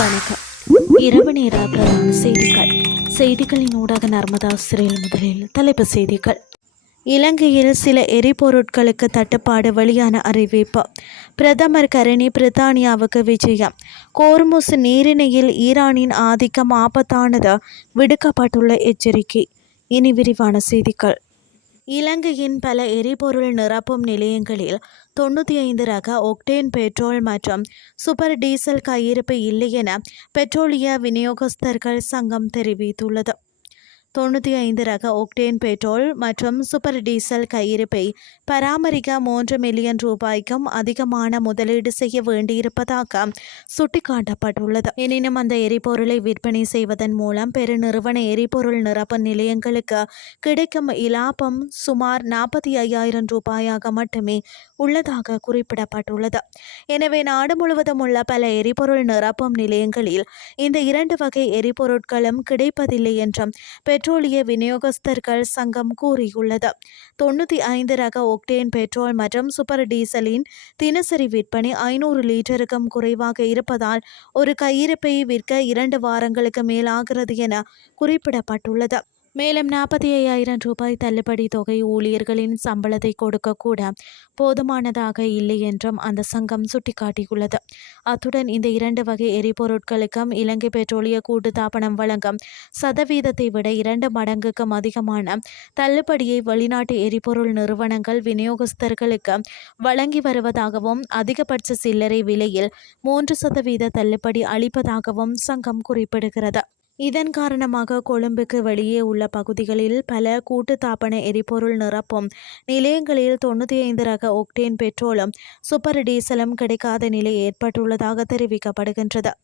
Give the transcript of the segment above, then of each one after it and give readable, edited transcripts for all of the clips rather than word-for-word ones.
வணக்கம். இரவு நேர பிரதான செய்திகளின் ஊடாக நர்மதா சிறையில் முதலில் தலைப்பு செய்திகள். இலங்கையில் சில எரிபொருட்களுக்கு தட்டுப்பாடு, வெளியான அறிவிப்பு. பிரதமர் கரணி பிரித்தானியாவுக்கு விஜயம். கோர்முஸ் நீரிணையில் ஈரானின் ஆதிக்கம் ஆபத்தானது, விடுக்கப்பட்டுள்ள எச்சரிக்கை. இனி விரிவான செய்திகள். இலங்கையின் பல எரிபொருள் நிரப்பும் நிலையங்களில் 95 ரக ஒக்டேன் பெட்ரோல் மற்றும் சூப்பர் டீசல் கையிருப்பு இல்லை என பெட்ரோலிய விநியோகஸ்தர்கள் சங்கம் தெரிவித்துள்ளது. 95 ரக ஒக்டேன் பெட்ரோல் மற்றும் சூப்பர் டீசல் கையிருப்பை பராமரிக்க 3 மில்லியன் ரூபாய்க்கும் அதிகமான முதலீடு செய்ய வேண்டியிருப்பதாக சுட்டிக்காட்டப்பட்டுள்ளது. எனினும் அந்த எரிபொருளை விற்பனை செய்வதன் மூலம் பெருநிறுவன எரிபொருள் நிரப்பு நிலையங்களுக்கு கிடைக்கும் இலாபம் சுமார் 45,000 ரூபாயாக மட்டுமே உள்ளதாக குறிப்பிடப்பட்டுள்ளது. எனவே நாடு முழுவதும் உள்ள பல எரிபொருள் நிரப்பும் நிலையங்களில் இந்த 2 வகை எரிபொருட்களும் கிடைப்பதில்லை என்றும் பெட்ரோலிய விநியோகஸ்தர்கள் சங்கம் கூறியுள்ளது. 95 ரக ஒக்டேன் பெட்ரோல் மற்றும் சூப்பர் டீசலின் தினசரி விற்பனை 500 லிட்டருக்கும் குறைவாக இருப்பதால் ஒரு கையிருப்பை விற்க 2 வாரங்களுக்கு மேலாகிறது என குறிப்பிடப்பட்டுள்ளது. மேலும் 45,000 ரூபாய் தள்ளுபடி தொகை ஊழியர்களின் சம்பளத்தை கொடுக்க கூட போதுமானதாக இல்லை என்றும் அந்த சங்கம் சுட்டிக்காட்டியுள்ளது. அத்துடன் இந்த 2 வகை எரிபொருட்களுக்கும் இலங்கை பெட்ரோலிய கூட்டுத்தாபனம் வழங்கும் சதவீதத்தை விட 2 மடங்குக்கும் அதிகமான தள்ளுபடியை வெளிநாட்டு எரிபொருள் நிறுவனங்கள் விநியோகஸ்தர்களுக்கு வழங்கி வருவதாகவும், அதிகபட்ச சில்லறை விலையில் 3% தள்ளுபடி அளிப்பதாகவும் சங்கம் குறிப்பிடுகிறது. இதன் காரணமாக கொழும்புக்கு வெளியே உள்ள பகுதிகளில் பல கூட்டுத்தாபன எரிபொருள் நிரப்பும் நிலையங்களில் 95 ரக ஒக்டேன் பெட்ரோலும் சூப்பர் டீசலும் கிடைக்காத நிலை ஏற்பட்டுள்ளதாக தெரிவிக்கப்படுகின்றது.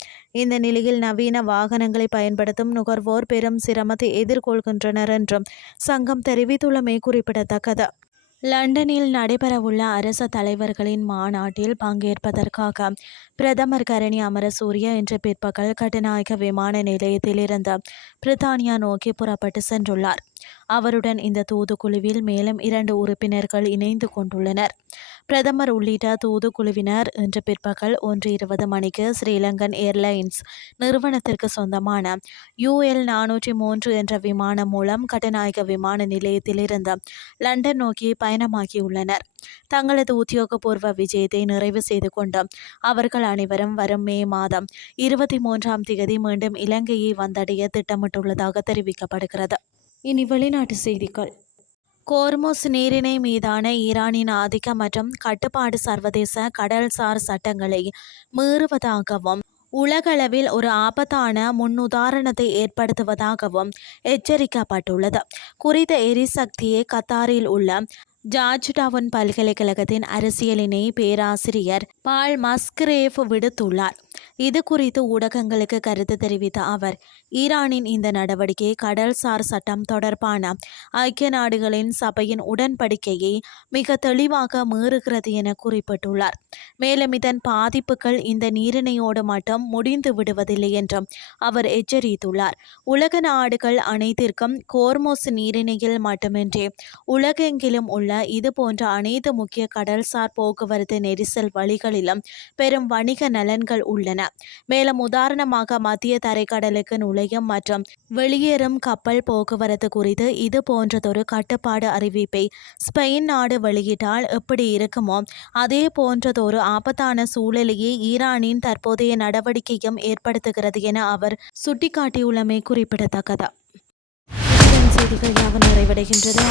இந்த நிலையில் நவீன வாகனங்களை பயன்படுத்தும் நுகர்வோர் பெரும் சிரமத்தை எதிர்கொள்கின்றனர் என்றும் சங்கம் தெரிவித்துள்ளமை குறிப்பிடத்தக்கது. லண்டனில் நடைபெறவுள்ள அரச தலைவர்களின் மாநாட்டில் பங்கேற்பதற்காக பிரதமர் கரணி அமரசூரிய இன்று பிற்பகல் கட்டுநாயக்க விமான நிலையத்திலிருந்து பிரித்தானியா நோக்கி புறப்பட்டு சென்றுள்ளார். அவருடன் இந்த தூதுக்குழுவில் மேலும் 2 உறுப்பினர்கள் இணைந்து கொண்டுள்ளனர். பிரதமர் உள்ளிட்ட தூதுக்குழுவினர் இன்று பிற்பகல் 1:20 மணிக்கு ஸ்ரீலங்கன் ஏர்லைன்ஸ் நிறுவனத்திற்கு சொந்தமான UL 403 என்ற விமானம் மூலம் கட்டுநாயக்க விமான நிலையத்திலிருந்து லண்டன் நோக்கி பயணமாகியுள்ளனர். தங்களது உத்தியோகபூர்வ விஜயத்தை நிறைவு செய்து கொண்டு அவர்கள் அனைவரும் வரும் மே மாதம் 23ஆம் தேதி மீண்டும் இலங்கையை வந்தடைய திட்டமிட்டுள்ளதாக தெரிவிக்கப்படுகிறது. இனி வெளிநாட்டு செய்திகள். கோர்முஸ் நீரிணை மீதான ஈரானின் ஆதிக்கம் மற்றும் கட்டுப்பாடு சர்வதேச கடல்சார் சட்டங்களை மீறுவதாகவும், உலகளவில் ஒரு ஆபத்தான முன்னுதாரணத்தை ஏற்படுத்துவதாகவும் எச்சரிக்கப்பட்டுள்ளது. குறித்த எரிசக்தியை கத்தாரில் உள்ள ஜார்ஜ் டவுன் பல்கலைக்கழகத்தின் அரசியலினை பேராசிரியர் பால் மஸ்கிரேவ் விடுத்துள்ளார். இது குறித்து ஊடகங்களுக்கு கருத்து தெரிவித்த அவர், ஈரானின் இந்த நடவடிக்கை கடல்சார் சட்டம் தொடர்பான ஐக்கிய நாடுகளின் சபையின் உடன்படிக்கையை மிக தெளிவாக மீறுகிறது என குறிப்பிட்டுள்ளார். மேலும் இதன் பாதிப்புகள் இந்த நீரிணையோடு மட்டும் முடிந்து விடுவதில்லை என்றும் அவர் எச்சரித்துள்ளார். உலக நாடுகள் அனைத்திற்கும் கோர்முஸ் நீரிணையில் மட்டுமின்றி உலகெங்கிலும் உள்ள இது போன்ற அனைத்து முக்கிய கடல்சார் போக்குவரத்து நெரிசல் வழிகளிலும் பெரும் வணிக நலன்கள் உள்ளன. மேலும் உதாரணமாக மத்திய தரைக்கடலுக்கு நுழையும் மற்றும் வெளியேறும் கப்பல் போக்குவரத்து குறித்து இது போன்றதொரு கட்டுப்பாடு அறிவிப்பை ஸ்பெயின் நாடு வெளியிட்டால் எப்படி இருக்குமோ அதே போன்றதொரு ஆபத்தான சூழலையே ஈரானின் தற்போதைய நடவடிக்கையும் ஏற்படுத்துகிறது என அவர் சுட்டிக்காட்டியுள்ளமை குறிப்பிடத்தக்கது. செய்திகள் யாவும் நிறைவடைகின்றது.